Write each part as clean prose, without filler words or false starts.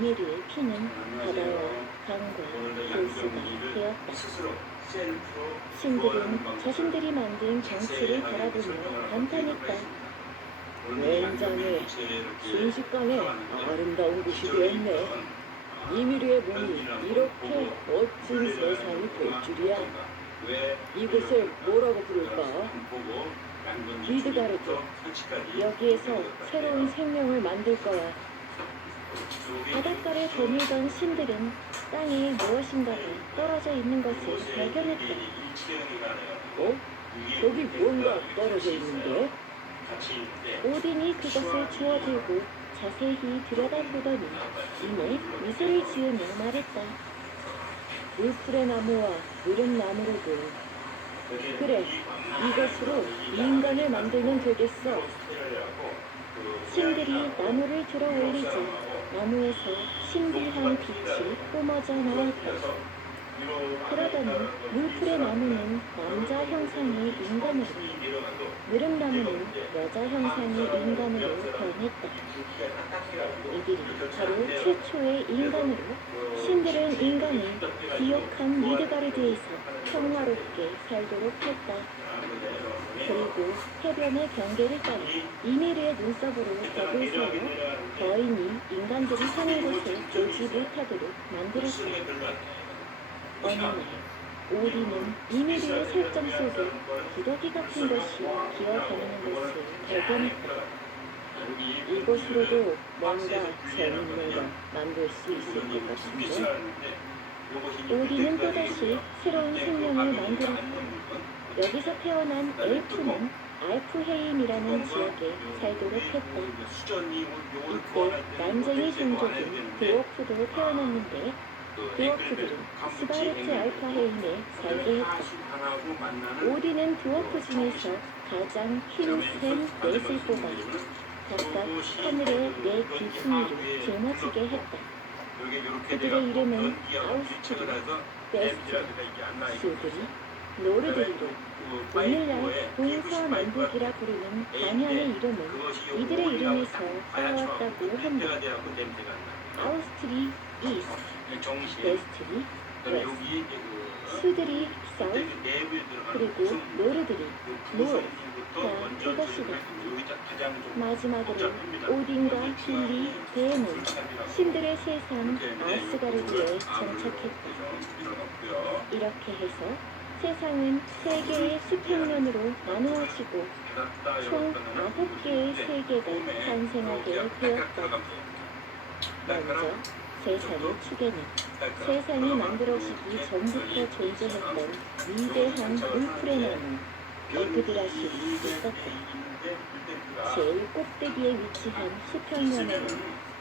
이메르의 피는 바다와 강과 호수가 되었다. 신들은 자신들이 만든 경치를 바라보며 감탄했다. 굉장히 순식간에 아름다운 곳이 되었네. 이미르의 몸이 이렇게 멋진 세상이 될 줄이야. 이곳을 뭐라고 부를까? 미드가르드. 여기에서 새로운 생명을 만들 거야. 바닷가를 거닐던 신들은 땅에 무엇인가가 떨어져 있는 것을 발견했다. 어? 저기 뭔가 떨어져 있는데? 오딘이 그것을 주워들고 자세히 들여다보더니 이내 미소를 지으며 말했다. 물풀의 나무와 느릅나무로군. 그래, 이것으로 인간을 만들면 되겠어. 신들이 나무를 들어 올리자 나무에서 신비한 빛이 뿜어져 나왔다. 그러더니 물풀의 나무는 남자 형상의 인간으로, 느릅나무는 여자 형상의 인간으로 변했다. 이들이 바로 최초의 인간으로, 신들은 인간을 비옥한 미드가르드에서 평화롭게 살도록 했다. 그리고 해변의 경계를 따라 이미르의 눈썹으로 벽을 세워 거인이 인간들이 사는 곳에 오지 못하도록 만들었다. 어느 날 오딘은 이미르의 설정 속에 기러기 같은 것이 기어다니는 것을 발견했다. 이곳으로도 뭔가 재밌는 걸 만들 수 있을 것 같은데? 오딘은 또다시 새로운 생명을 만들었다. 여기서 태어난 엘프는 알프헤임이라는 지역에 살도록 했다. 이때 난쟁이 종족인 드워프도 태어났는데 드워프들은 스바르트 알파헤임에 살게 했다. 오딘은 드워프 중에서 가장 힘센 넷을 뽑아 각각 하늘의 네 귀퉁이를 짊어지게 했다. 그들의 이름은 아우스트리, 베스트리, 수드리, 노르드리로 오늘날 동서남북이라 부르는 반현의 이름은 이들의 이름에서 따라왔다고 한다. 아우스트리 이스트, 베스트리 웨스트, 수드리 사우스, 그리고 노르드리 노르가 그것이다. 마지막으로 오딘과 빌리, 베는 신들의 세상 아스가르드에 정착했다. 이렇게 해서 세상은 3개의 수평면으로 나누어지고 총 9개의 세계가 탄생하게 되었다. 먼저 세상의 축에는 세상이 만들어지기 전부터 존재했던 위대한 물풀의 나무 에그드라실이 있었다. 제일 꼭대기에 위치한 수평면에는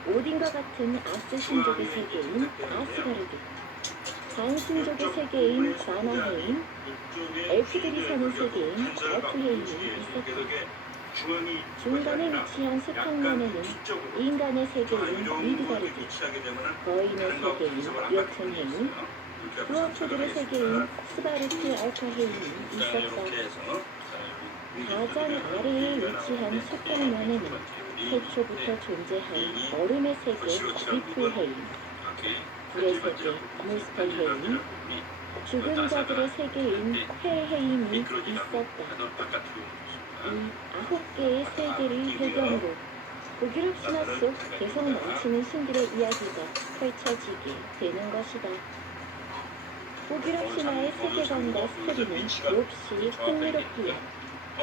오딘과 같은 아스 신족의 세계인 아스가르드, 반 신족의 세계인 바나헤임, 엘프들이 사는 세계인 알프헤임이 있었다. 중간에 위치한 수평면에는 인간의 세계인 미드가르드, 거인의 세계인 요튼헤임, 드워프들의 세계인 스바르트 알파헤임이 있었다. 가장 아래에 위치한 수평면에는 태초부터 존재한 얼음의 세계 니플헤임, 불의 세계 무스펠헤임, 죽은 자들의 세계인 헬헤임이 있었다. 이 9개의 세계를 배경으로 독일업 신화 속 계속 넘치는 신들의 이야기가 펼쳐지게 되는 것이다. 독일업 신화의 세계관과 스토리는 몹시 흥미롭기에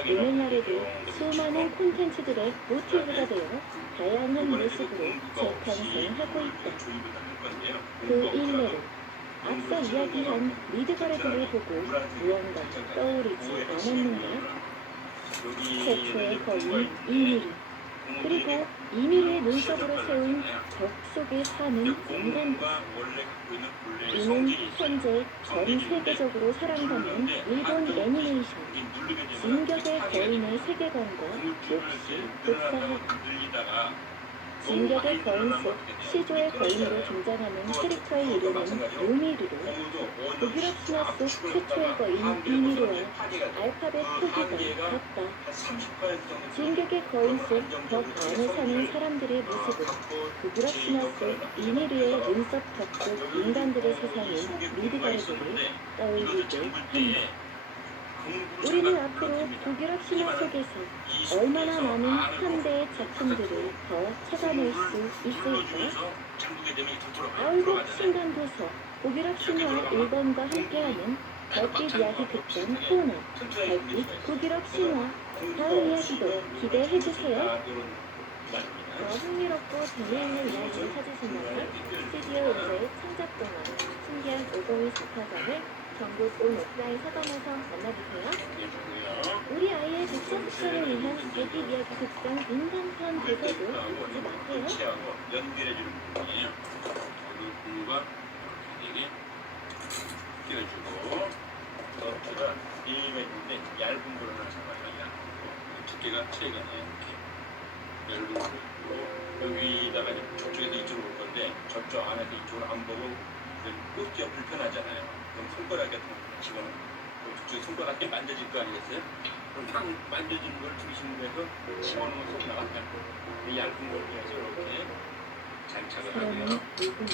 오늘날에도 수많은 콘텐츠들의 모티브가 되어 다양한 모습으로 재탄생하고 있다. 그 일례로 앞서 이야기한 미드가르드를 보고 무언가 떠오르지 않았는가? 최초의 거인 이미르, 그리고 이미르의 눈썹으로 세운 벽 속에 사는 인간들. 이는 현재 전 세계적으로 사랑받는 일본 애니메이션 진격의 거인의 세계관과 몹시 흡사하다. 진격의 거인 속 시조의 거인으로 등장하는 캐릭터의 이름은 루미르로 북유럽 신화 속 최초의 거인 이미르와 알파벳 표기가 같다. 진격의 거인 속 벽 안에 사는 사람들의 모습은 북유럽 신화 속 이미르의 눈썹 벽속 인간들의 세상인 미드가르드를 떠올리게 한다. 우리는 앞으로 북유럽 신화 속에서 얼마나 많은 현대의 작품들을 더 찾아낼 수 있을까? 아울곡 신간도서 북유럽 신화 1권과 함께하는 별빛 이야기 극장 코난 별빛 북유럽 신화 다음 이야기도 기대해주세요. 더 흥미롭고 재미있는 이야기를 찾으신다면 스튜디오 은서의 창작동화 신기한 502 4화장을 전국 온 오프라인 서점에서 만나보세요. 우리 아이의 독서 습관을 위한 별빛 이야기 극장 인간편 도서도 잊지 마세요. 연결해주는 부분이에요. 공부가 되게 끼워주고 덕지가 1m인데 얇은 거를 하나 잡아야 두께가 차이가 나요. 이렇게 얇은 거로 여기다가 저쪽에서 이쪽으로 올 건데 저쪽 안에서 이쪽으로 안 보고 꽂기가 불편하잖아요. 그럼 손가락에 집어넣고 저쪽 손가락에 만져질 거 아니겠어요? 그럼 딱 만져지는 걸 중심으로 해서 집어넣으면 쏙 나가요. 얇은 걸 해야지 이렇게 장착을 사람은 하고요. 누구나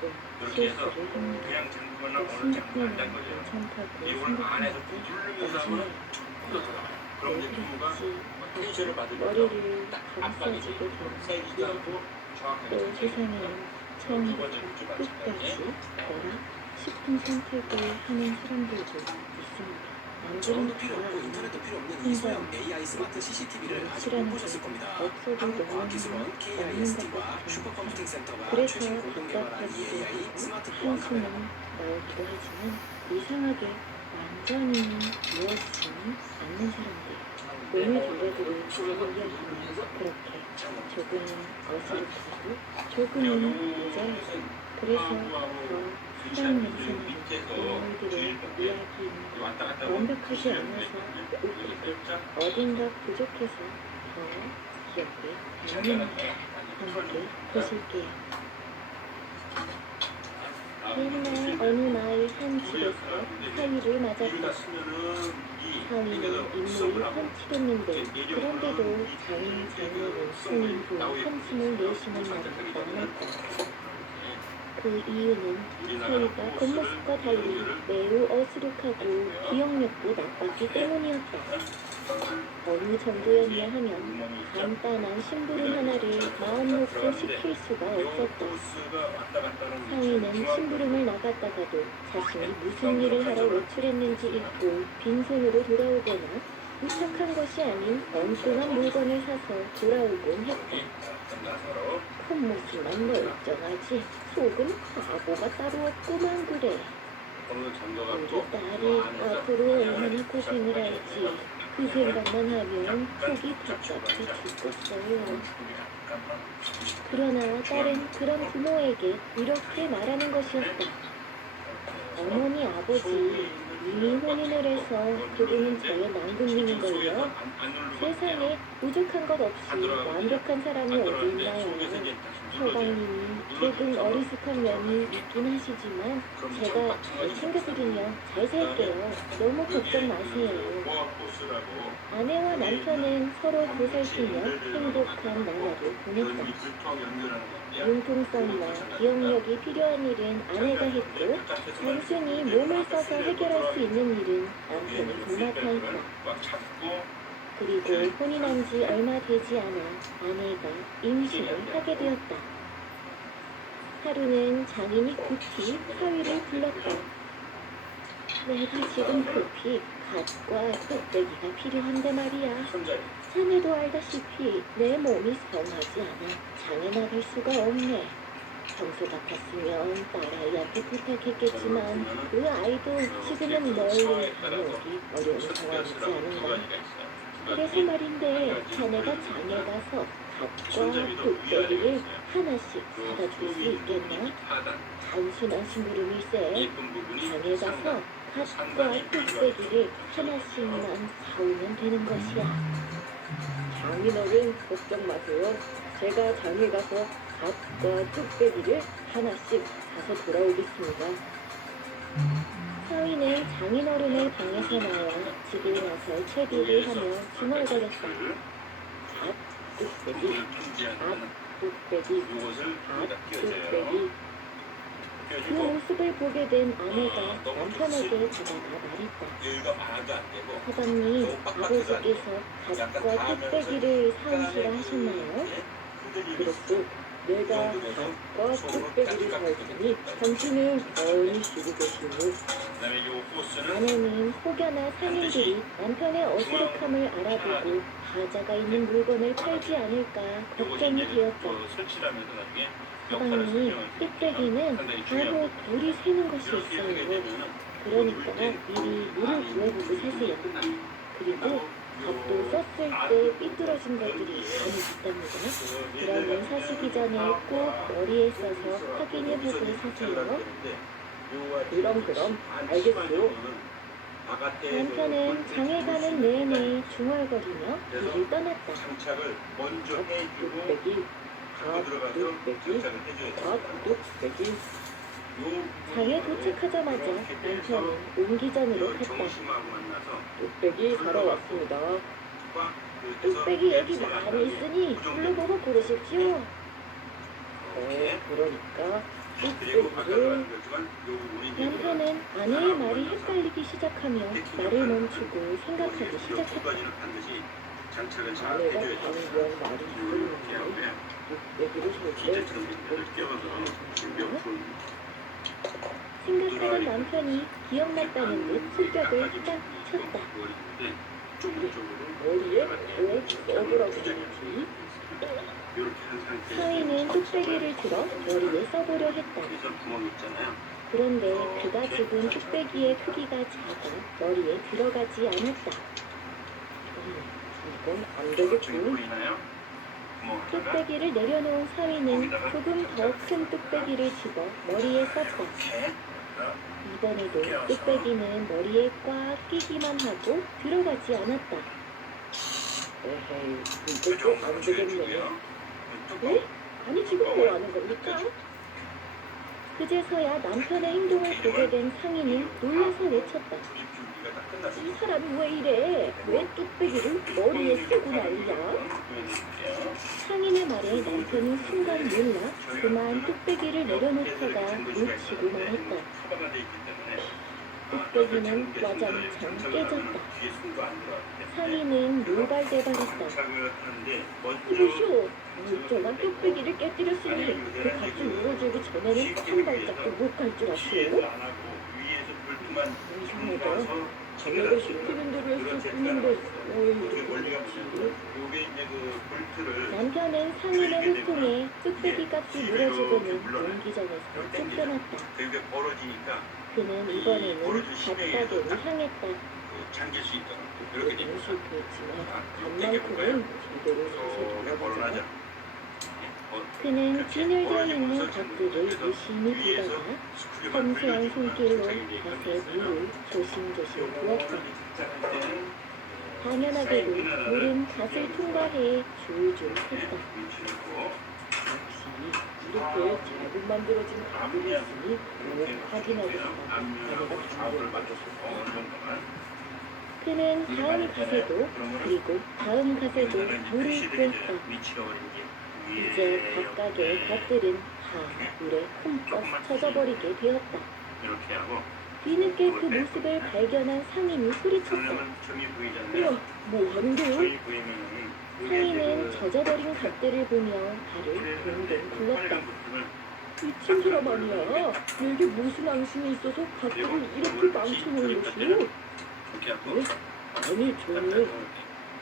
또 이렇게 해서 실수를 합니다. 그냥 잠그거나 어느 잠그면 안 잠궈져요. 괜찮다고 이걸 안에서 생각하는데 누르면서 하면 쭉 들어가요. 그럼 이제 부모가 텐션을 받으면서 머리를 딱 압박이 감싸지고 되고 세지도 않고 정확하게 또 잡혀요. 세상에는 처음부터 끝까지 뭐라 싶은 선택을 하는 사람들도 있습니다. 남들은 전원도 필요 없고 다 인터넷도 필요 없는 이 소형 AI 스마트 CCTV를 아직 못 보셨을 겁니다. 없어도 한국과학기술원 없는 KIST와 것 슈퍼컴퓨팅 센터가 그래서 최신 공동 개발한 이 AI 스마트 보안 한숨은 카메라. 나오기도 하지만 이상하게 완전히 누워있지 않는 사람들 몸을 돌려드릴 생각하면 그렇게 조금은 어지럽고 조금은 모자라고 그래서 더 사랑 냄새나는 동물들의 이야기는 완벽하지 않아서 웃기고 어딘가 부족해서 더 기억에 남는다. 함께 보실게요. 옛날 어느 마을 한 집에서 사위를 맞았다. 사위는 인물이 훤칠했는데 그런데도 장인 장모는 손님도 한숨을 내쉬는 날이 많았다. 그 이유는 사위가 겉모습과 달리 매우 어수룩하고 기억력도 나빴기 때문이었다. 어느 정도였냐 하면 간단한 심부름 하나를 마음 놓고 시킬 수가 없었다. 사위는 심부름을 나갔다가도 자신이 무슨 일을 하러 외출했는지 잊고 빈손으로 돌아오거나 부탁한 것이 아닌 엉뚱한 물건을 사서 돌아오곤 했다. 겉모습만 멀쩡하지 속은 바보가 따로 없구만 그래. 우리 딸이 앞으로 얼마나 고생을 할지 그 생각만 하면 속이 답답해 죽겠어요. 그러나 딸은 그런 부모에게 이렇게 말하는 것이었다. 어머니 아버지 이미 혼인을 해서 그분은 저의 남군님인걸요. 세상에 부족한 것 없이 완벽한 사람이 어디 있나요. 서방님이 조금 어리숙한 면이 있긴 하시지만 제가 잘 챙겨드리며 잘 살게요. 너무 걱정 마세요. 아내와 남편은 서로 보살피며 행복한 나날을 보냈다. 융통성과 기억력이 필요한 일은 아내가 했고 단순히 몸을 써서 해결할 수 있는 일은 남편이 도맡아 했다. 그리고 혼인한 지 얼마 되지 않아 아내가 임신을 하게 되었다. 하루는 장인이 급히 사위를 불렀다. 내가 지금 급히 갓과 뚝배기가 필요한데 말이야. 자네도 알다시피 내 몸이 성하지 않아 장에 나갈 수가 없네. 평소 같았으면 딸아이한테 부탁했겠지만 그 아이도 지금은 멀리 다녀오기 어려운 상황이지 않은가. 그래서 말인데 자네가 장에 가서 갓과 뚝배기를 하나씩 사다 줄 수 있겠나? 단순한 심부름일세. 장에 가서 갓과 뚝배기를 하나씩만 사오면 되는 것이야. 장인어른 걱정 마세요. 제가 장에 가서 갓과 뚝배기를 하나씩 사서 돌아오겠습니다. 서희는 장인어른의 방에서 나와 집에 나설 채비를 하며 중얼거렸다. 갓, 뚝배기, 갓, 뚝배기, 이것을 갓, 여기다 끼워줘요. 뚝배기. 그 끼워주고 모습을 보게 된 아내가 남편에게 다가가 말했다. 여기가 많아도 안 되고 사장님, 아버지께서 갓과 뚝배기를 사오시라 하셨나요? 그렇소. 내가 갓과 뚝배기를 사오니 당신은 어이 쉬고 계시오. 그다음에 요 호스는 아내는 혹여나 상인들이 남편의 어수룩함을 알아보고 하자가 있는 물건을 팔지 않을까 걱정이 되었다. 설치를 하면서 나중에 사장님, 뚝배기는 바로 물이 새는 것이 있어요. 그러니까 미리 물을 부어보고 사세요. 그리고 갓도 썼을 때 삐뚤어진 것들이 많이 있답니다. 그러면 사시기 전에 꼭 머리에 써서 확인해보고 사세요. 그럼 알겠소. 남편은 장에 가는 내내 중얼거리며 길을 떠났다. 장착을 먼저 해주고 뚝배기, 갖고 들어가서 뚝배기, 장착을 해줘야 돼요. 뚝배기. 장에 도착하자마자 남편은 옹기전으로 갔다. 정심하고 만나서 뚝배기 사러 왔습니다. 뚝배기 여기 많이 있으니 불러보고 고르십시오. 그러니까 그리고 아까 뚝배기를 말씀드렸지만 요 우리 남편은 아내의 말이 헷갈리기 시작하며 말을 멈추고 생각하기 두 시작했다. 가지는 반드시 장착을 잘 아내가 해줘야 돼요. 방구한 말이 이렇게 하고 있었는데 뚝배기를 설때 기재처럼 밑에를 끼워서 준비없을 생각하는 남편이 기억났다는 듯 손뼉을 딱 쳤다. 머리에 꼭 써보라고 했지. 이렇게 한 상태에서 서희는 뚝배기를 들어 머리에 써보려 했다. 여기서 구멍이 있잖아요. 그런데 그가 집은 뚝배기의 크기가 작아 머리에 들어가지 않았다. 이건 안 저기 되겠죠. 보이나요? 구멍 하나가 뚝배기를 내려놓은 서희는 조금 더 큰 뚝배기를 집어 머리에 썼다. 이렇게 이번에도 뚝배기는 머리에 꽉 끼기만 하고 들어가지 않았다. 에헤이, 그 이것도 정도 안 되겠네. 조여주고요. 네? 아니 지금 뭐 하는 겁니까? 그제서야 남편의 행동을 보게 된 상인은 놀라서 외쳤다. 조립 준비가 다 이 끝났습니다. 사람이 왜 이래? 왜 뚝배기를 머리에 쓰고 난리야? 보여드릴게요. 상인의 말에 남편은 순간 놀라 그만 뚝배기를 내려놓다가 놓치고 말았다. 커버가 돼 있기 때문에 뚝배기는 와장창 깨졌다. 뒤에 숨도 안 들어가기 때문에 상인은 노발대발했다. 장착을 하는데 먼저 이보시오. 멀쩡한 뚝배기를 깨뜨렸으니 그 값을 물어주기 전에는 한 발짝도 못 갈 줄 뒤에서 아시오? 안 하고 위에서 볼트만 이상하다. 자네가 시키는 대로 했을 뿐인데 왜 어떻게 이렇게 원리가 그렇지? 무슨 요게 이제 그 볼트를 남편은 상인의 호통에 뚝배기 값이 물어주고는 용기전에서 쫓겨났다. 그게 벌어지니까 그는 이번에는 갓가게를 향했다. 그 잠길 수 있도록 이렇게 그건 됩니다. 실패했지만 아, 간만큼은 제대로 사서 이렇게 벌어나죠. 돌아가자. 그는 진열되어 있는 갓들을 유심히 보다가 섬세한 손길로 갓에 물을 조심조심 부었다. 당연하게도 물은 갓을 통과해 줄줄 샜다. 역시 이렇게 잘못 만들어진 가구가 있으니 꼭 확인하겠다. 아내가 주문을 맞췄어. 그는 다음 갓에도 그리고 다음 갓에도 물을 부었다. 이제 각각의 갓들은 다 물에 흠뻑 젖어버리게 되었다. 이렇게 하고 뒤늦게 그 모습을 발견한 상인이 소리쳤다. 점이 보이잖아요. 우와, 뭐 하는데요? 점이 보이면은 상인은 젖어버린 갓들을 보며 발을 동동 굴렀다. 미친 사람 아니야. 내게 무슨 앙심이 있어서 갓들을 이렇게 망쳐놓은 것이오? 이렇게 하고 아니 저는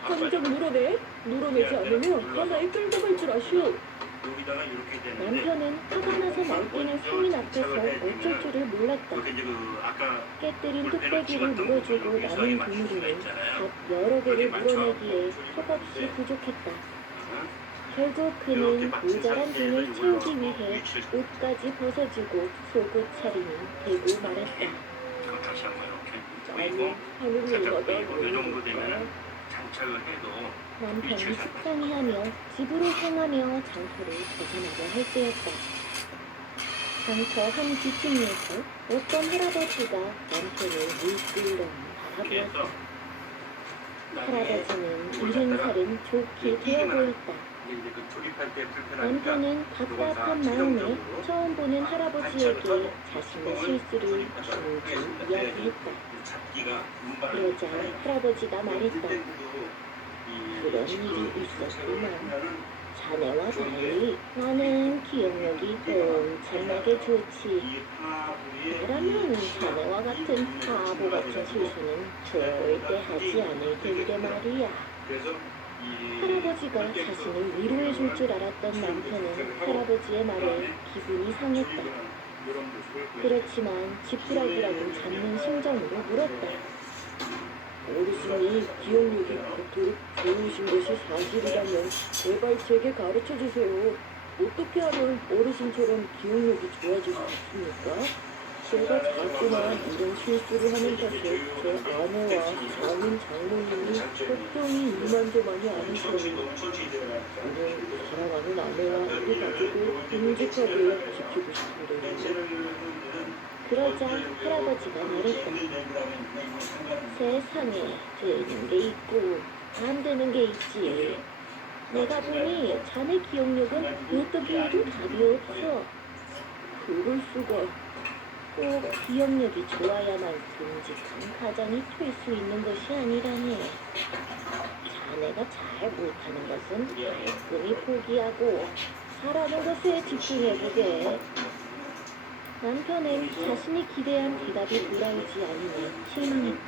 당장 물어내지 않으면 하나에 끌고 갈 줄 아시오. 여기다가 이렇게 되는데 남편은 화가 나서 날뛰는 상인 앞에서 어쩔 줄을 몰랐다. 이렇게 이제 그 아까 깨뜨린 뚝배기를 물어주고 남은 그물로는 갓 여러 개를 물어내기에 턱없이 부족했다. 결국 그는 모자란 돈을 채우기 위해 옷까지 벗어주고 속옷 차림이 되고 말았다. 이거 다시 한번 이렇게 아니 보이고 하는 살짝 일마다 보이고 이 정도 되면은 도착을 해도 남편이 식상해하며 집으로 향하며 장터를 벗어나려 할 때였다. 장터 한 귀퉁이에서 어떤 할아버지가 남편을 물끄러미 바라보았다. 할아버지는 이 행살은 좋게 되어 보였다. 이제 그 조립할 때 불편하니까 남편은 답답한 마음에 처음 보는 할아버지에게 자신의 실수를 줄줄 이야기했다. 잡기가 운반을 그러자 할아버지가 말했다. 그런 일이 있었구만. 자네와 달리 나는 기억력이 엄청나게 좋지. 나라면 자네와 같은 바보 같은 실수는 절대 하지 않을 텐데 말이야. 그래서 할아버지가 자신을 위로해 줄 줄 알았던 남편은 할아버지의 말에 기분이 상했다. 그렇지만 지푸라기라도 잡는 심정으로 물었다. 어르신이 기억력이 그토록 좋으신 것이 사실이라면 제발 제게 가르쳐 주세요. 어떻게 하면 어르신처럼 기억력이 좋아질 수 있습니까? 제가 자꾸만 이런 실수를 하는 탓에 제 아내와 장인 장모님이 걱정이 이만저만이 아니셔요. 저는 사랑하는 아내와 우리 가족을 듬직하게 지키고 싶은데요. 그러자 할아버지가 말했다. 세상에 되는 게 있고 안 되는 게 있지. 내가 보니 자네 기억력은 어떻게 해도 답이 없어. 그럴 수가. 꼭 기억력이 좋아야만 듬직한 가장이 될 수 있는 것이 아니라네. 자네가 잘 못하는 것은 깔끔히 포기하고 잘하는 것에 집중해보게. 남편은 자신이 기대한 대답이 돌아오지 않으며 실망했다.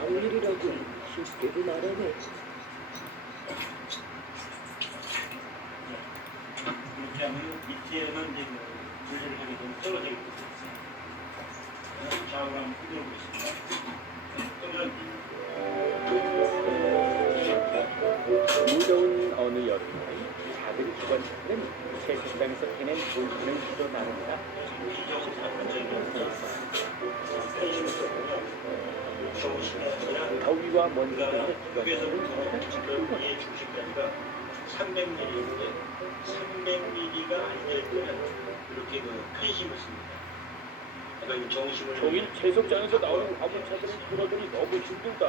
아무 일이라고 쉽게도 말하네. 그렇게 하면 이때는 이제 분리를 하게 되면 떨어지게 됩니다. 좌우로 한번 흔들어 보겠습니다. 무더운 어느 여름 작은 기관차는 채식당에서 캐낸 돌판을 휘도 나릅니다. 더위와 먼지 때문에 기관차는 저보다 큰 것. 중심까지가 300mm인데 300mm가 아니면 이렇게 그 팬심을 씁니다. 그러니까 정심을 종일 채석장에서 나오는 화물차들을 끌어들이 너무 힘들다.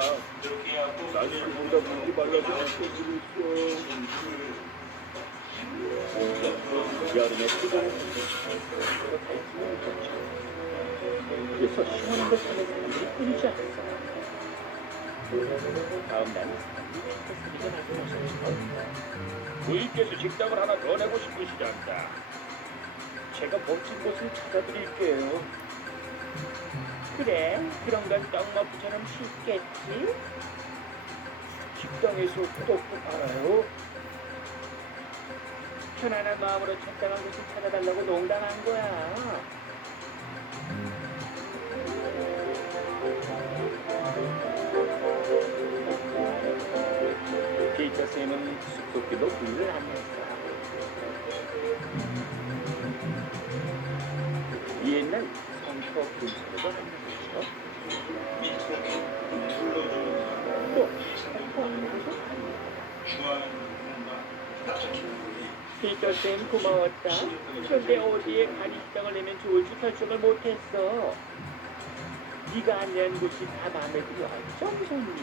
이렇게 해갖고 난 그보다 물이 말라서 죽고 있어. 여름에 뜨거운 물로 달지는 못했죠. 그래서 시원한 걸 찾는 사람들이 끊이지 않았어. 다음 날 택시기가 말씀하셨죠. 부인께서 식당을 하나 더 내고 싶으시단다. 제가 멋진 곳을 찾아드릴게요. 그래, 그런 건 떡먹기처럼 쉽겠지? 식당에서 떡도 팔아요. 편안한 마음으로 적당한 곳을 찾아달라고 농담한 거야. 피터 쌤은 숙소길로 문을 안 냈어. 옛날 성터 근처로도 만나셨죠. 또 피터 쌤 고마웠다. 그런데 어디에 간이식당을 내면 좋을지 결정을 못했어. 네가 안내한 곳이 다 마음에 들어. 정선니?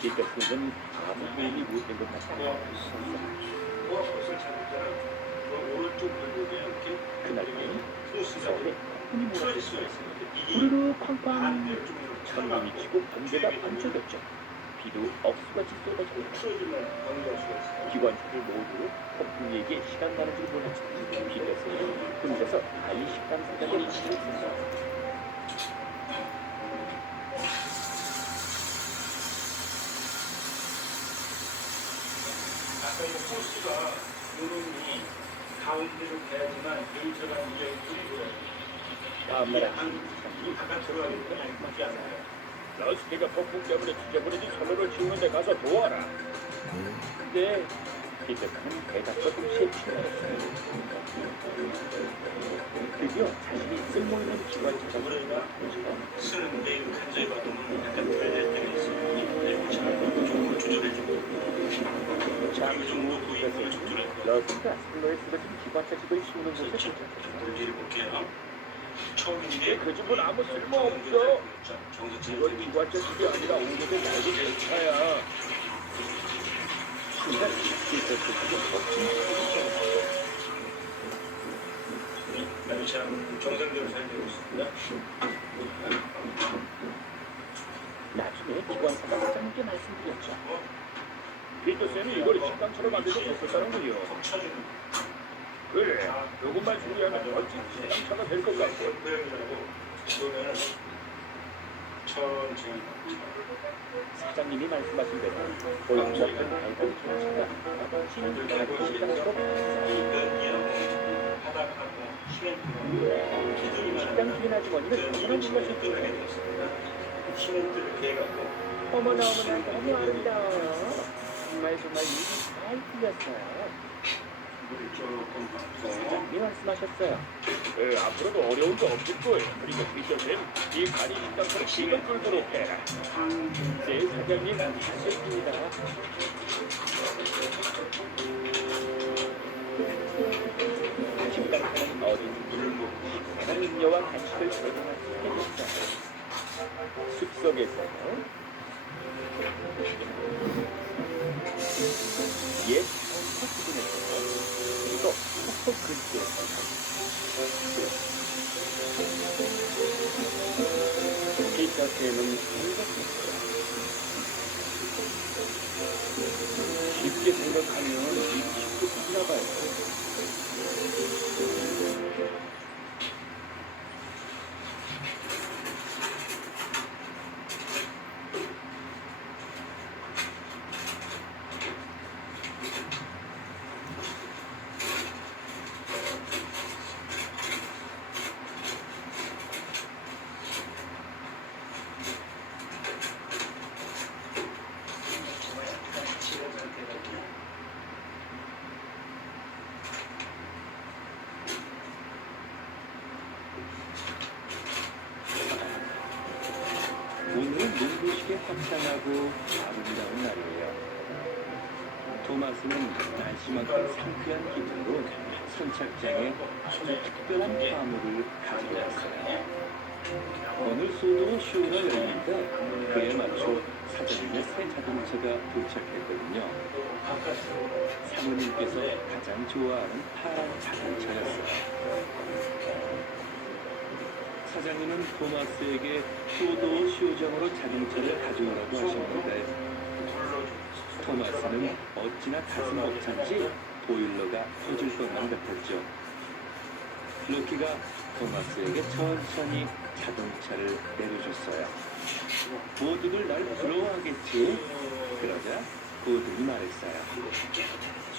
피터 쌤은 아무 도움이 못된 것 같아. 그날은 서울에 폭풍이 몰아쳤어. 우르르 쾅쾅. 천둥이 치고 번개가 번쩍였죠. 비도 억수같이 쏟아졌다. 기관차들 모두 폭풍에게 시간 가는 줄 몰랐지. 피터스는 혼자서 달리 식당 생각에 빠져 있었어. 아까 이 코스가 요런이 가운데로 가야지만 여기 들어가는 이야기들이 보여요. 다음날 이 바깥 들어가는 건 아니지 않아요. 러스티가 폭풍 때문에 지저분해진 철로를 치우는 데 가서 도와라. 근데 피터스는 대답과 동시에 출발했어요. 드디어 자신이 쓸모있는 기관차가 그러니까 쓰는데 간절히 받으면 약간 덜 될 때가 있어요. 잠시 후 그것은 러슨과 슬로에 쓰러진 기관차 집을 씌우는 곳에 도착했어. 처음인데 그 집은 아무 쓸모 없어. 이건 기관차 집이 아니라 오늘의 낡은 열차야. 순간 기관차 집은 멋진 아주 참 정상대로 잘 되고 있습니다. 나중에 기관사가 사장님께 말씀드렸죠. 피터쌤이 이걸 식당처럼 만들고 있었다는군요. 그래, 조금만 조리하면 멋진 식당차가 될 것 같고. 천천히 사장님이 말씀하신 대로 고용 같은 낡은 기관차가 쉬는 작은 식당처럼 식당 주인 아주머니는 너무나 놀라셨죠. 어머나 너무 아름다워요. 정말 일이 잘 풀렸어요. 사장님이 말씀하셨어요. 앞으로도 어려운 거 없을 거예요. 그리고 피터쌤, 이 간이 식당처럼 힘을 끌도록 해라. 네, 사장님, 하셨습니다. 식당차는 어린이들을 다양한 음료와 간식을 제공할 수 있게 됐어요. 숲속에서는 옛 석구분에서 그리고 톡톡 글씨였어요. 피터쌤은 생각했어요. 쉽게 생각하면 일이 쉽게 끝나 봐요. 오늘은 눈부시게 화창하고 아름다운 날이에요. 토마스는 날씨만큼 상쾌한 기분으로 선착장에 아주 특별한 화물을 가지고 왔어요. 오늘 소도 쇼가 열리니까 그에 맞춰 사장님의 새 자동차가 도착했거든요. 사모님께서 가장 좋아하는 파란 자동차였어요. 사장님은 토마스에게 소도 쇼장으로 자동차를 가져오라고 하셨는데 토마스는 어찌나 가슴 벅찬지 보일러가 터질 것만 같았죠. 로키가 토마스에게 천천히 자동차를 내려줬어요. 모두들 날 부러워하겠지? 그러자 고든이 말했어요.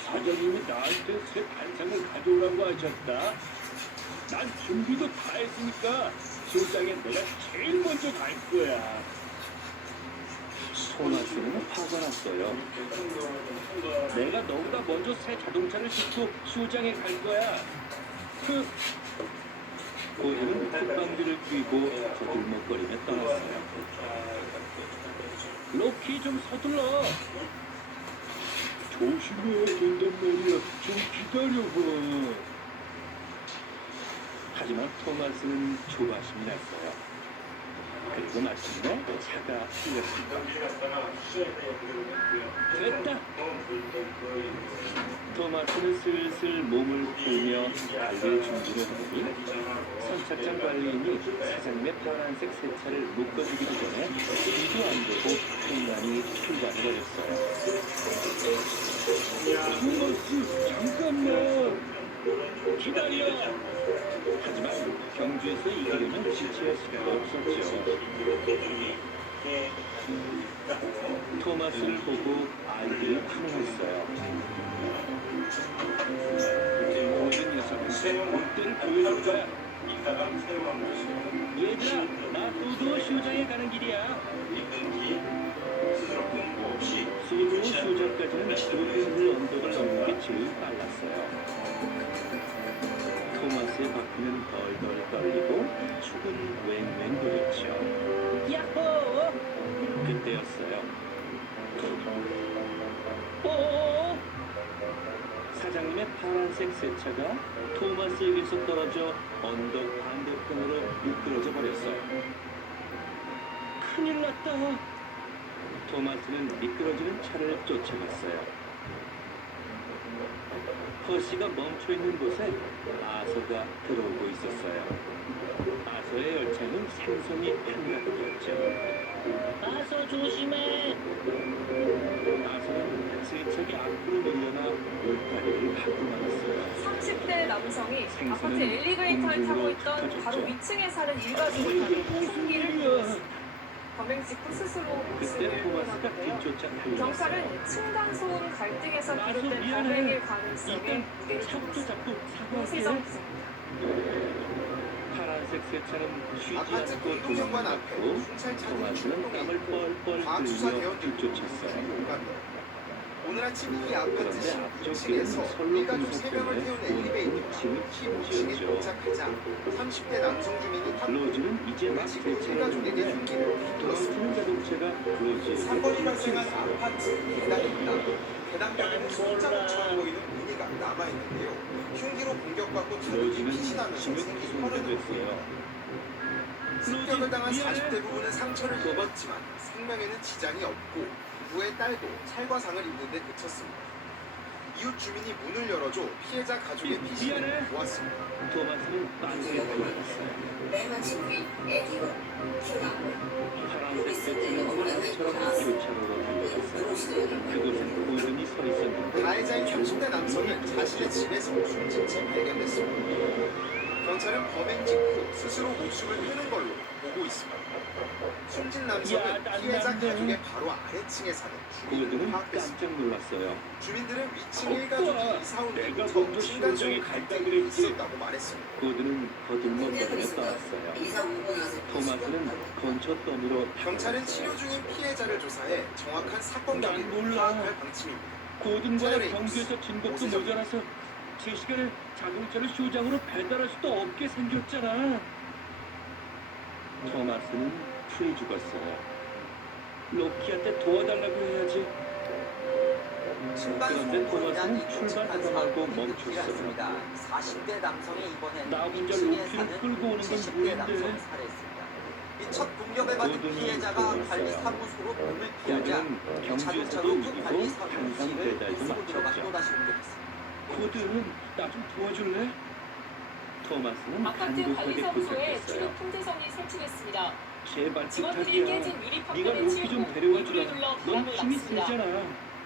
사장님이 나한테 새 반상을 가져오라고 하셨다. 난 준비도 다 했으니까 쇼장에 내가 제일 먼저 갈 거야. 토마스는 화가 났어요. 내가 너보다 먼저 새 자동차를 싣고 쇼장에 갈 거야. 고든은 콧방귀를 뀌고 거들먹거리며 떠났어요. 로키 좀 서둘러. 조심해야 된단 말이야. 좀 기다려봐. 하지만 토마스는 조바심이 났어요. 그리고 마침내 차가 풀렸습니다. 됐다! 토마스는 슬슬 몸을 풀며 달릴 준비를 하더니 선착장 관리인이 사장님의 파란색 새 차를 묶어주기도 전에 뒤도 안 되고 평란히 출발해버렸어요. 토마스, 잠깐만! 기다려! 하지만 경주에서 이기려면 지체할 수가 없었죠. 토마스를 보고 아이들은 환호했어요. 모든 녀석한테 본때를 보여줄 거야. 얘들아, 나 소도 쇼장에 가는 길이야. 소도 쇼장까지는 도로를 언덕을 넘는 게 제일 빨랐어요. 토마스의 바퀴는 덜덜 떨리고 축은 웽웽 거렸죠. 야호! 그때였어요. 어? 사장님의 파란색 새 차가 토마스에게서 떨어져 언덕 반대편으로 미끄러져 버렸어요. 큰일 났다. 토마스는 미끄러지는 차를 쫓아갔어요. 허시가 멈춰 있는 곳에 아서가 들어오고 있었어요. 아서의 열차는 생선이 한가득이었죠. 아서 조심해. 아서는 세차게 앞으로 밀려나 울타리를 하고 말았어요. 30대 남성이 생선은 아파트 엘리베이터를 타고 있던 흩어졌죠. 바로 위층에 사는 일가족을 향해 흉기를 들었습니다. 범행 직후 스스로 그때 목숨을 토마스가 끊었는데요. 뒤쫓아 달려갔어요. 경찰은 층간소음 갈등에서 비롯된 미안해. 범행일 가능성에 일단 무게를 차부터 뒀습니다. 잡고 홍세정 사과할게. 기자. 파란색 세차는 쉬지 아파트 않고 공동현관 앞에 도망갔고 순찰차들이 토마스는 출동해 땀을 뻘뻘 과학수사 흘리며 대원들도 뒤쫓았어요. 공간으로. 오늘 아침 이 아파트 그런데 앞쪽 19층에서 길은 설로 일가족 분석 3명을 때문에 태운 온 엘리베이터가 2층이 15층에 침지였죠. 도착하자 30대 남성 주민이 탑승 로즈는 이제 막 지금 세차를 일가족에게 했는데 흉기를 휘둘렀습니다. 도망치는 자동차가 로즈에게 사건이 발생한 휘둘렀어요. 아파트 계단에 있다. 계단벽에는 손자국처럼 보이는 무늬가 남아있는데요. 흉기로 공격받고 다리를 로즈는 피신하면서 징역 생긴 기소가 혈흔으로 됐어요. 습격을 당한 미안해. 40대 부부는 상처를 입었지만 생명에는 지장이 없고 부부의 딸도 살과상을 입는 데 그쳤습니다. 이웃 주민이 문을 열어줘 피해자 가족의 미안해. 피신을 보았습니다. 토마스는 빠르게 달려갔어요. 파란색 세차는 바람처럼 교차로로 달려갔어요. 그곳엔 고든이 서 있었는데 가해자인 30대 남성은 자신의 집에서 숨진 채 발견됐습니다. 경찰은 범행 직후 스스로 목숨을 끊은 걸로 보고 있습니다. 숨진 야, 남성은 난 피해자 안 돼. 가족의 바로 아래층에 사는 주민으로 고든은 파악됐습니다. 깜짝 놀랐어요. 주민들은 위층 오빠, 일가족이 이사 온 내가 뒤부터 먼저 층간소음 시원하게 갈다 갈등이 그랬지. 있었다고 말했습니다. 고든은 거듭먹거리며 떠났어요. 토마스는 건초 더미로 경찰은 치료 중인 피해자를 조사해 정확한 사건 난 경위를 몰라. 파악할 방침입니다. 고든과의 경주에서 증거도 모자라서 제 시간에 자동차를 쇼장으로 배달할 수도 없게 생겼잖아. 토마스는 풀이 죽었어요. 로키한테 도와달라고 해야지. 그런데 토마스는 출발하다 말고 멈췄어요. 40대 남성이 이번엔 나 혼자 2층에 로키를 사는 끌고 오는 건 70대 뭐인데. 남성을 살해했습니다. 이 첫 공격을 받은 고든이 피해자가 죽었어요. 관리사무소로 몸을 피하자 고든은 경주에서도 자동차로 그 이기고 관리사무실을 단상 배달도 빗으로 들어가 마쳤죠. 또다시 공격했습니다. 고든, 나 좀 도와줄래? 토마스는 아파트 단독하게 관리사무소에 도착했어요. 출입 통제선이 설치됐습니다. 제발 직원들이 부탁이야. 깨진 유리 네가 판넬을 로키 좀 치우고 데려와 얼굴을 주라. 눌러 넌 바람을 힘이 막습니다. 세잖아.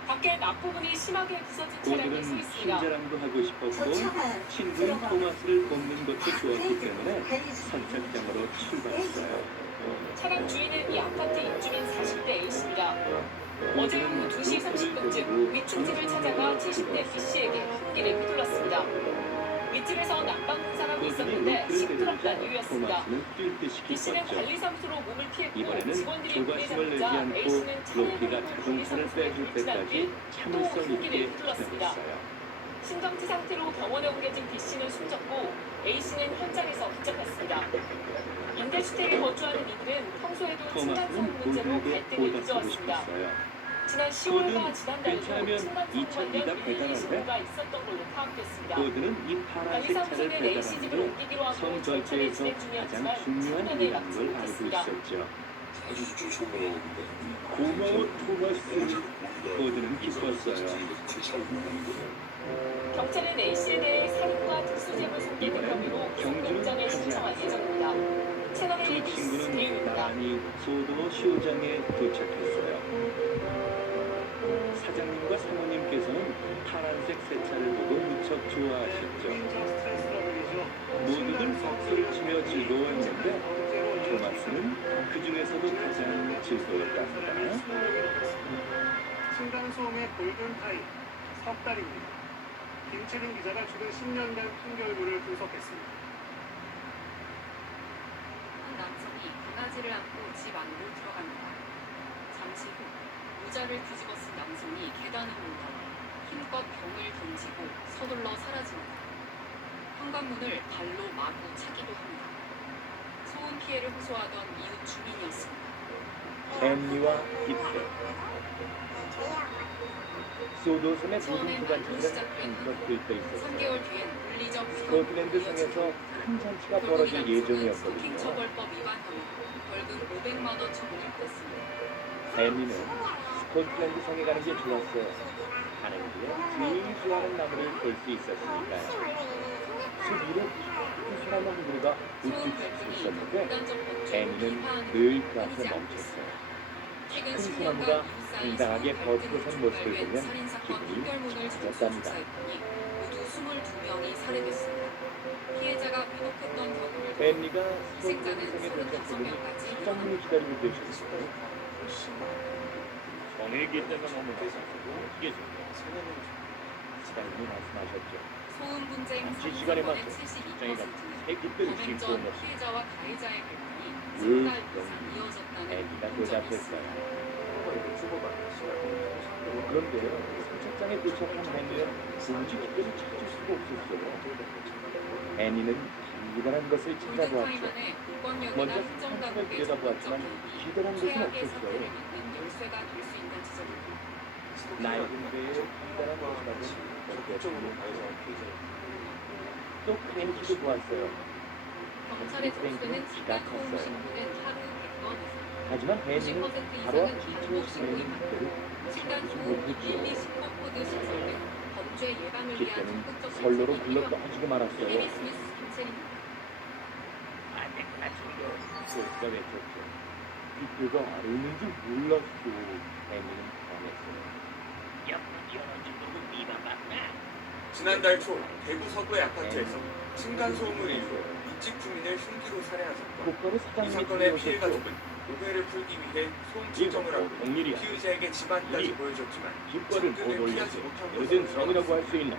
밖에 앞부분이 심하게 부서진 차량이 서 고든은 있습니다. 친절함도 하고 싶었고 친구인 토마스를 돕는 것도 좋았기 때문에 선착장으로 출발했어요. 차량 주인은 이 아파트 입주민 40대 A씨입니다. 어제 오후 2시 30분쯤 위층집을 찾아가 70대 B씨에게 흉기를 휘둘렀습니다. 윗집에서 난방 공사를 하고 있었는데 시끄럽다는 이유였습니다. 토마스는 뛸 듯이 B씨는 기뻤죠. 관리사무소로 몸을 피했고 이번에는 직원들이 문을 조바심을 내지 잠그자 않고 A씨는 차를 로키가 몰고 자동차를 관리사무소에 빼줄 돌진한 때까지 뒤 참을성 또 흉기를 있게 휘둘렀습니다. 기다렸어요. 심정지 상태로 병원에 옮겨진 B씨는 숨졌고 A씨는 현장에서 붙잡혔습니다. 임대주택에 거주하는 이들은 평소에도 층간소음 토마스는 문제로 고든에게 갈등을 보답하고 빚어왔습니다. 싶었어요. 지난 10월과 지난달에도 괜찮으면 층간소음 이차 관련 네가 112 배달할래? 신고가 있었던 걸로 파악됐습니다. 고든은 이 파란색 차를 관리사무소는 A씨 집을 배달하는 옮기기로 하고 성 절차를 절제에서 진행 중이었지만 가장 중요한 참관을 일이라는 막지 걸 알고 못했습니다. 있었죠. 고마워 토마스. 고든은 기뻤어요. 경찰은 A씨에 대해 살인과 특수재물 손괴 등 혐의로 구속영장을 신청할 예정입니다. 채널A 두 뉴스 친구는 대유입니다. 나란히 소도 쇼장에 도착했어요. 사장님과 사모님께서는 파란색 새 차를 보고 무척 좋아하셨죠. 모두들 박수를 치며 즐거워했는데 토마스는 그 중에서도 가장 즐거웠답니다. 층간소음의 골든타임 석 달입니다. 김채린 기자가 최근 10년간 판결문을 분석했습니다. 한 남성이 바가지를 안고 집 안으로 들어갑니다. 잠시 후 의자를 뒤집어 쓴 남성이 계단으로 올라 힘껏 병을 던지고 서둘러 사라집니다. 현관문을 발로 마구 차기도 합니다. 소음 피해를 호소하던 이웃 주민이었습니다. 앤리와 딥백 소도섬의 모든 처음엔 구간처럼 시작된 한껏 들떠 있었어요. 3개월 뒤엔 물리적 스코틀랜드 성에서 큰 잔치가 벌어질 예정이었거든요. 스토킹 처벌법 위반 혐의 벌금 500만 원 처분을 받았습니다. 앤니는 스코틀랜드 성에 가는 게 좋았어요. 가는 길에 제일 좋아하는 나무를 볼 수 있었으니까요. 숲 위로 소나무 한 그루가 우뚝 서 있었는데 앤니는 늘 그 앞에 멈췄어요. 최근 큰 10년간 소나무가 이웃사이 당당하게 서로 버티고 선 갈등이 모습을 된 보면 살인사건 기분이 판결문을 전수 좋았답니다. 조사했더니 모두 22명이 살해됐습니다. 피해자가 위독했던 경우를 앤니가 희생자는 스코틀랜드 성에 도착해보니 35명까지 성문이 기다리고 계셨어요. 성에 계시다가 너무 감사하고 이게 시장님이 말씀하셨죠. 소음 분쟁 같이 시간에 맞춰 살인사건의 시장에 가서 72%는 새 깃들을 범행 싣고 전 오면 피해자와 가해자의 갈등이 늘 3달 이상 이어졌다는 앤니가 인정이 대답했어요. 있습니다. 그런데 선착장에 도착한 앤니는 도무지 깃들을 찾을 수가 없었어요. 앤니는 기다란 것을 찾아보았죠. 골드타임안에 인권력이나 먼저 행정당국의 한참을 들여다보았지만 적극적 기다란 개입이 것은 최악의 없었어요. 사태를 막는 열쇠가 될 수 있는 지점입니다. 낡은 배에 기다란 것이라고 또 크랭키도 보았어요. 경찰에 접수되는 집단 소음 신고는 하루 100건 이상. 하지만 앤니는 90% 바로 이상은 기초의 반복 신고인 신뢰는 만큼 깃들을 층간 찾지 소음 못했죠. 112 신고 코드 신설 등 범죄 예방을 위한 깃들은 적극적 선로로 정책이 굴러 필요합니다. 떠지고 말았어요. 비비 스미스 김채린입니다. 소리가 외쳤죠. 깃들가 아래 있는 줄 몰랐어. 앤니는 당했어요. 지난달 초 대구 서구의 아파트에서 층간소음을 이유로 이집 주민을 흉기로 살해한 사건. 곧바로 이 사장님이 사건의 피해 들어오셨죠. 가족은 오해를 풀기 위해 소음 측정을 하고 동일이야. 피의자에게 집안까지 일이. 보여줬지만 깃발을 못 증거를 피하지 올렸어. 못한 이러든 것으로 성이라고 할 드러났습니다. 수 있나?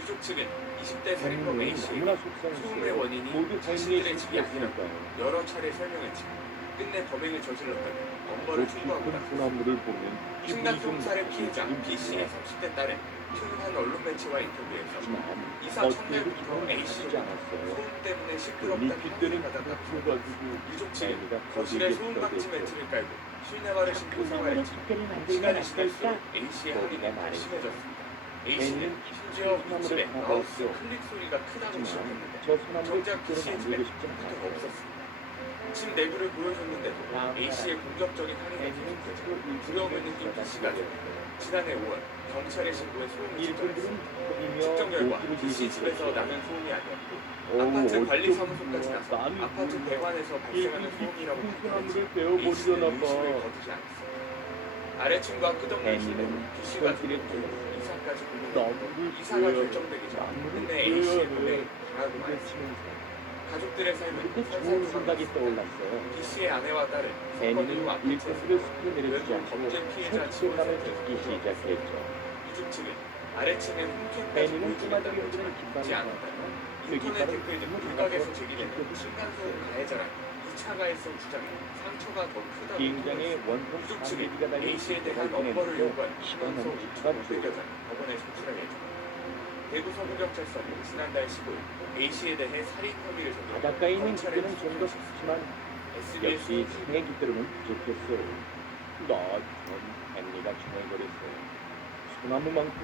유족 측은 20대 살인범 앤니는 A씨에게 너무나 소음의 속상했어요. 원인이 모두 자신들의 앤니의 집이 아니라고 실수였으니까요. 여러 차례 설명했지만 끝내 범행을 저질렀다며 엄벌을 통보하고 깊은 나섰습니다. 소나무를 보면 기분이 층간소음 좀 살해 피해자 B씨의 나쁘죠. 30대 딸은 최근 한 언론 매체와 인터뷰에서 하지만 이사 어떻게도 첫날부터 저는 A씨는 나쁘지 않았어요. 소음 때문에 이 시끄럽다는 깃들은 항의를 받았다고 그래가지고 유족 측은 앤니가 거실에 거기에 소음 방지 들어댔죠. 매트를 깔고 실내화를 신고 큰 나무로 생활했지만 깃들을 만들면 시간이 안 지날수록 될까? A씨의 거기가 항의는 더 말했죠. 심해졌습니다. A는 A씨는 심지어 소나무를 윗집에 하나 마우스 넣었죠. 클릭 소리가 크다고 하지만 지적했는데 저 소나무를 정작 깃들을 B씨의 집에 만들고 싶지 컴퓨터가 않았어요. 없었습니다. 집 내부를 보여줬는데도 다음 A씨의 공격적인 항의가 앤니는 계속되자 스스로 두려움을 느낀 B씨가 지난해 5월 경찰에 신고해 소음을 일꾼들은 측정했습니다. 거기며 측정 결과 모기를 B씨 들고 집에서 있었죠. 나는 소음이 아니었고 어우, 아파트 관리사무소까지 어쩜 나서 나는 아파트 몰라. 배관에서 발생하는 소음이라고 큰 밝혀냈지만 소나무를 A씨는 베어버리려나 의심을 봐. 거두지 않았습니다. 아래층과 끄덕는 앤니는 중에 B씨가 시골길에 이사까지 보는 나무를 이사가 베어야 결정되기 전 나무를 끝내 베어야 A씨의 해. 범행이 당하고만 했습니다. 부딪히면서 가족들의 삶은 그때 좋은 생각이 떠올랐어요. B씨의 아내와 딸은 사건 이후 앤니는 아파트에서 일꾼들을 숲에 내려주지 외부 않고 범죄 피해자 철책감을 지원센터에 듣기 시작했죠. 유족 측은 아래층은 홈캠까지 앤니는 보여주겠다는 꼬마들이 거지만 흔드는 듣지 깃발을 않았다며 그 인터넷 깃발을 댓글 등 너무 일각에서 좋아서 제기되는 깃발을 층간소음 가해자란 2차 가해성 주장에 상처가 더 크다고 비행장에 원통 유족 측은 반대기가 달린 A씨에 대한 깃발을 엄벌을 꺼냈는데 요구한 시간은 층간소음 지가 500여 장 법원에 제출할 예정입니다. 대구 서부경찰서는 지난달 15일 A씨에 대해 살인 혐의를 적용 바닷가에 있는 경찰에 깃들은 좀 더 좋지만 SBS 역시 생의 깃들은 부족했어요. 나전 앤니가 중얼거렸어요. 소나무만큼